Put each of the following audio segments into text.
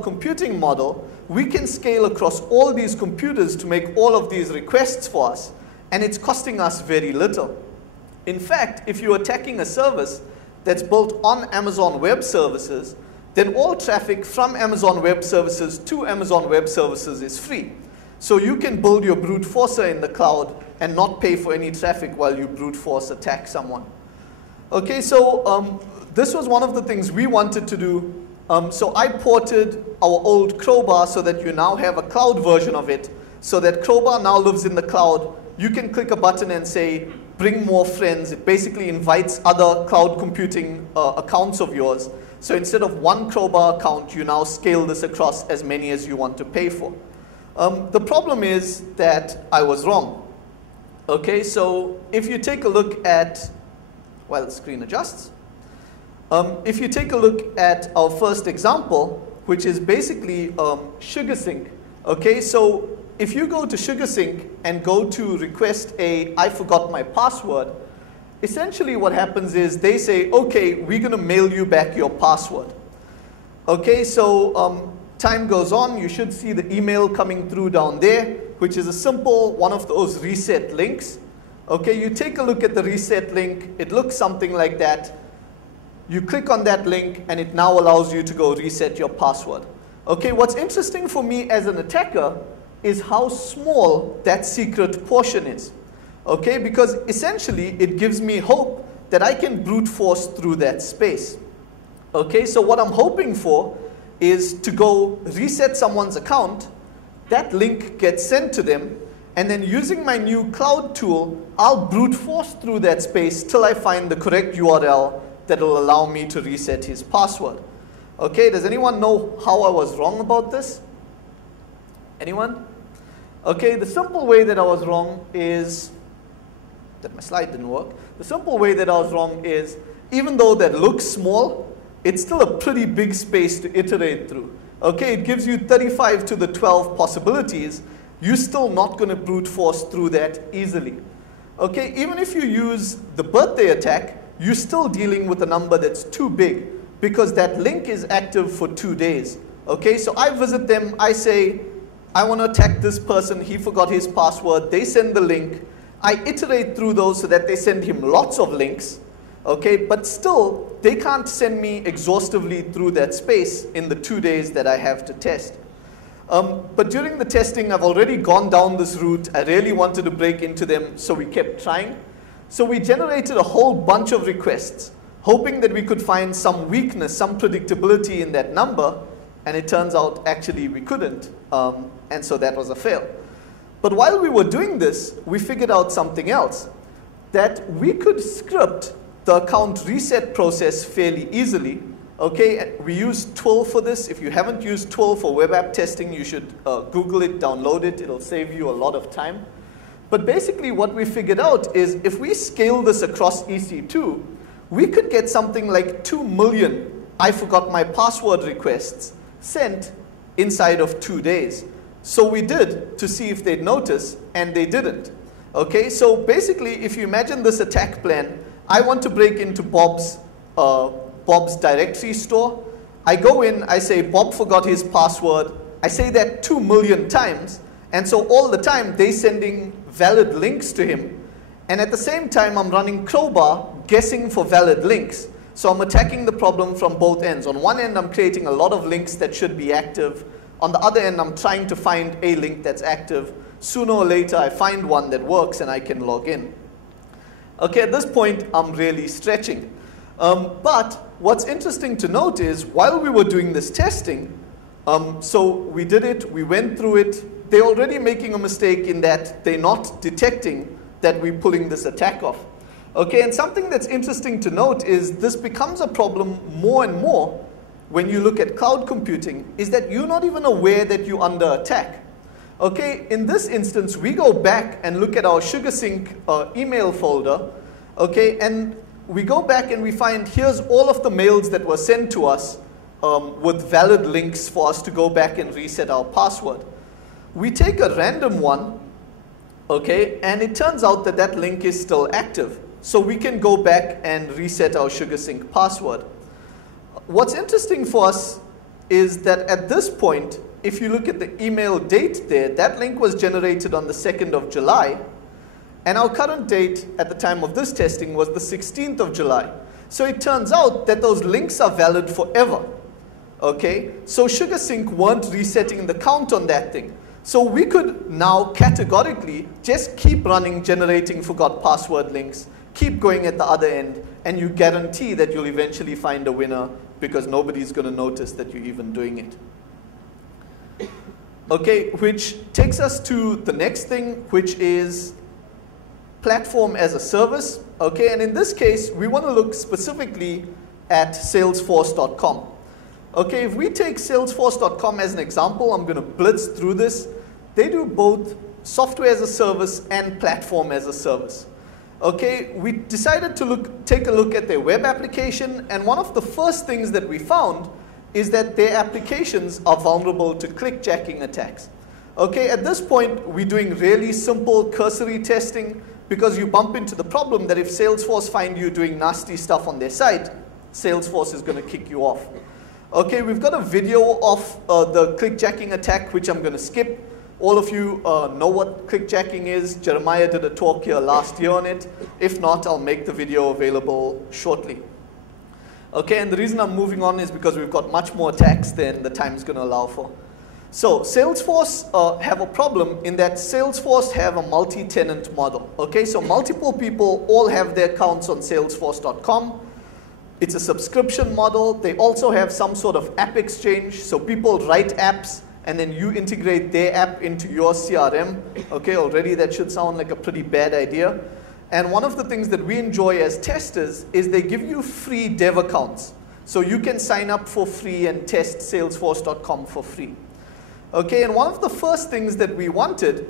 computing model, we can scale across all these computers to make all of these requests for us, and it's costing us very little. In fact, if you're attacking a service that's built on Amazon Web Services, then all traffic from Amazon Web Services to Amazon Web Services is free. So you can build your brute forcer in the cloud and not pay for any traffic while you brute force attack someone. Okay, so this was one of the things we wanted to do. So I ported our old Crowbar so that you now have a cloud version of it, so that Crowbar now lives in the cloud. You can click a button and say, bring more friends. It basically invites other cloud computing accounts of yours. So instead of one Crowbar account, you now scale this across as many as you want to pay for. The problem is that I was wrong. Okay, so if you take a look at, while the screen adjusts, if you take a look at our first example, which is basically SugarSync. Okay, so if you go to SugarSync and go to request a I forgot my password, essentially what happens is they say, okay, we're going to mail you back your password. Okay, so time goes on, you should see the email coming through down there, which is a simple one of those reset links. Okay, you take a look at the reset link, it looks something like that. You click on that link and it now allows you to go reset your password. Okay, what's interesting for me as an attacker is how small that secret portion is. Okay, because essentially it gives me hope that I can brute force through that space. Okay, so what I'm hoping for is to go reset someone's account, that link gets sent to them, and then using my new cloud tool, I'll brute force through that space till I find the correct URL that will allow me to reset his password. Okay, does anyone know how I was wrong about this? Anyone? Okay, the simple way that I was wrong is, that my slide didn't work. The simple way that I was wrong is, even though that looks small, it's still a pretty big space to iterate through. Okay, it gives you 35 to the 12 possibilities. You're still not going to brute force through that easily. Okay, even if you use the birthday attack, you're still dealing with a number that's too big because that link is active for 2 days. Okay, so I visit them, I say, I want to attack this person, he forgot his password, they send the link. I iterate through those so that they send him lots of links. Okay, but still, they can't send me exhaustively through that space in the 2 days that I have to test. But during the testing, I've already gone down this route. I really wanted to break into them, so we kept trying. So we generated a whole bunch of requests, hoping that we could find some weakness, some predictability in that number, and it turns out actually we couldn't, and so that was a fail. But while we were doing this, we figured out something else, that we could script the account reset process fairly easily. Okay, we use Twill for this. If you haven't used Twill for web app testing, you should Google it, download it. It'll save you a lot of time. But basically what we figured out is if we scale this across EC2, we could get something like 2 million I forgot my password requests sent inside of 2 days. So we did to see if they'd notice, and they didn't. Okay, so basically if you imagine this attack plan, I want to break into Bob's directory store. I go in, I say Bob forgot his password. I say that 2 million times, and so all the time they're sending valid links to him. And at the same time I'm running Crowbar guessing for valid links. So I'm attacking the problem from both ends. On one end I'm creating a lot of links that should be active. On the other end I'm trying to find a link that's active. Sooner or later I find one that works and I can log in. Okay, at this point I'm really stretching. But what's interesting to note is while we were doing this testing, so we did it, we went through it, they're already making a mistake in that they're not detecting that we're pulling this attack off. Okay, and something that's interesting to note is this becomes a problem more and more when you look at cloud computing, is that you're not even aware that you're under attack. Okay, in this instance, we go back and look at our SugarSync email folder, okay, and we go back and we find here's all of the mails that were sent to us with valid links for us to go back and reset our password. We take a random one, okay, and it turns out that that link is still active. So we can go back and reset our SugarSync password. What's interesting for us is that at this point, if you look at the email date there, that link was generated on the 2nd of July, and our current date at the time of this testing was the 16th of July. So it turns out that those links are valid forever. Okay, so SugarSync weren't resetting the count on that thing. So we could now categorically just keep running generating forgot password links, keep going at the other end, and you guarantee that you'll eventually find a winner because nobody's going to notice that you're even doing it. Okay, which takes us to the next thing, which is platform as a service. Okay, and in this case, we want to look specifically at Salesforce.com. Okay, if we take Salesforce.com as an example, I'm going to blitz through this. They do both software as a service and platform as a service. Okay, we decided to take a look at their web application, and one of the first things that we found is that their applications are vulnerable to clickjacking attacks. Okay, at this point, we're doing really simple cursory testing because you bump into the problem that if Salesforce find you doing nasty stuff on their site, Salesforce is going to kick you off. Okay, we've got a video of the clickjacking attack, which I'm going to skip. All of you know what clickjacking is. Jeremiah did a talk here last year on it. If not, I'll make the video available shortly. Okay, and the reason I'm moving on is because we've got much more attacks than the time's going to allow for. So Salesforce have a problem in that Salesforce have a multi-tenant model. Okay, so multiple people all have their accounts on Salesforce.com. It's a subscription model. They also have some sort of app exchange. So people write apps and then you integrate their app into your CRM. Okay, already that should sound like a pretty bad idea. And one of the things that we enjoy as testers is they give you free dev accounts. So you can sign up for free and test Salesforce.com for free. Okay, and one of the first things that we wanted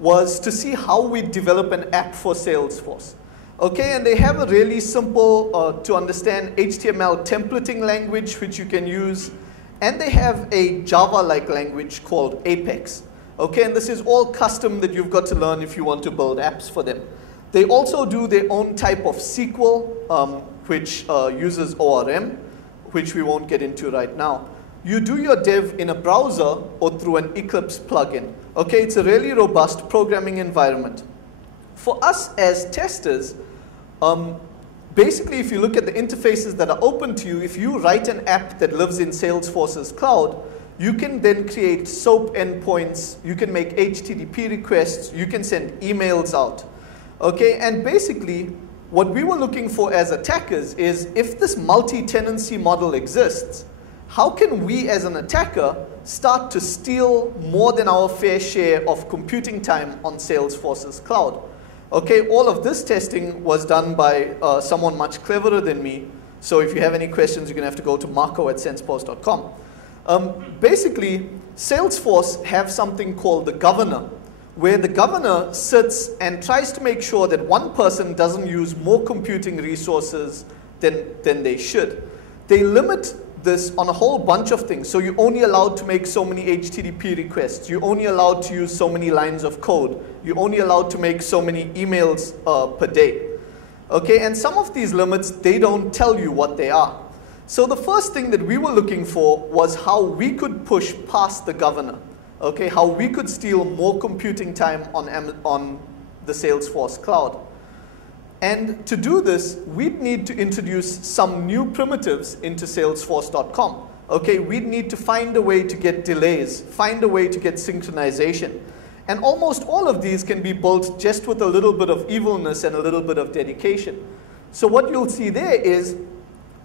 was to see how we develop an app for Salesforce. Okay, and they have a really simple to understand HTML templating language which you can use, and they have a Java-like language called Apex. Okay, and this is all custom that you've got to learn if you want to build apps for them. They also do their own type of SQL, which uses ORM, which we won't get into right now. You do your dev in a browser or through an Eclipse plugin. Okay, it's a really robust programming environment. For us as testers, basically if you look at the interfaces that are open to you, if you write an app that lives in Salesforce's cloud, you can then create SOAP endpoints, you can make HTTP requests, you can send emails out. Okay, and basically what we were looking for as attackers is if this multi-tenancy model exists, how can we as an attacker start to steal more than our fair share of computing time on Salesforce's cloud? Okay, all of this testing was done by someone much cleverer than me. So if you have any questions, you're going to have to go to marco@sensepost.com. Basically, Salesforce have something called the governor, where the governor sits and tries to make sure that one person doesn't use more computing resources than they should. They limit this on a whole bunch of things. So you're only allowed to make so many HTTP requests. You're only allowed to use so many lines of code. You're only allowed to make so many emails per day. Okay, and some of these limits, they don't tell you what they are. So the first thing that we were looking for was how we could push past the governor. Okay, how we could steal more computing time on the Salesforce cloud. And to do this, we'd need to introduce some new primitives into Salesforce.com. Okay, we'd need to find a way to get delays, find a way to get synchronization. And almost all of these can be built just with a little bit of evilness and a little bit of dedication. So what you'll see there is,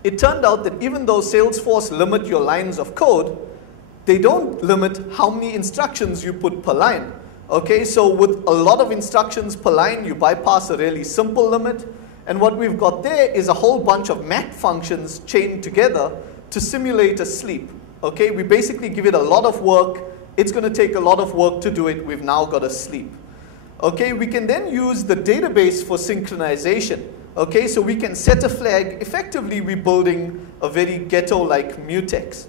it turned out that even though Salesforce limit your lines of code, they don't limit how many instructions you put per line. Okay, so with a lot of instructions per line, you bypass a really simple limit. And what we've got there is a whole bunch of mat functions chained together to simulate a sleep. Okay, we basically give it a lot of work. It's going to take a lot of work to do it. We've now got a sleep. Okay, we can then use the database for synchronization. Okay, so we can set a flag. Effectively, we're building a very ghetto-like mutex.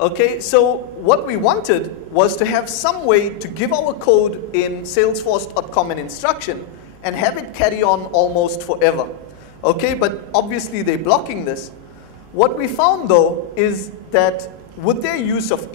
Okay, so what we wanted was to have some way to give our code in Salesforce.com an instruction and have it carry on almost forever. Okay, but obviously they're blocking this. What we found though is that With their use of